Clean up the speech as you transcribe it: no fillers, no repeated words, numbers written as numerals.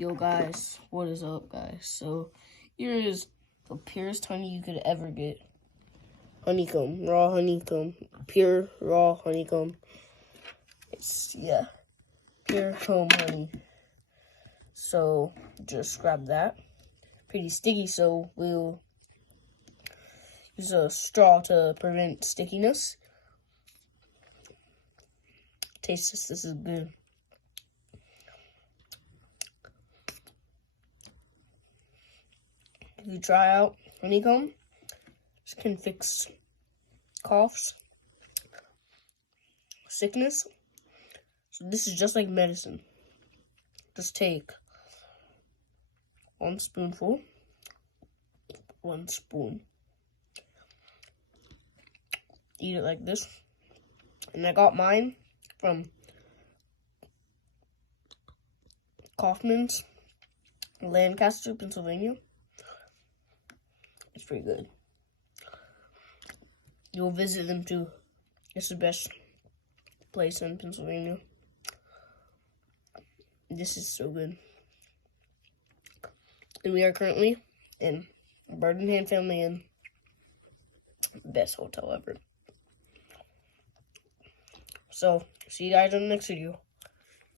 Yo guys, what is up guys? So here is the purest honey you could ever get. Honeycomb, raw honeycomb, pure raw honeycomb. It's pure home honey. So just grab that. Pretty sticky, so we'll use a straw to prevent stickiness. Taste this is good. If you try out honeycomb, this can fix coughs, sickness. So this is just like medicine. Just take 1 spoonful, 1 spoon. Eat it like this. And I got mine from Kaufman's, Lancaster, Pennsylvania. It's pretty good. You'll visit them too. It's the best place in Pennsylvania. This is so good. And we are currently in Bird and Hand Family Inn. Best hotel ever. So, see you guys in the next video.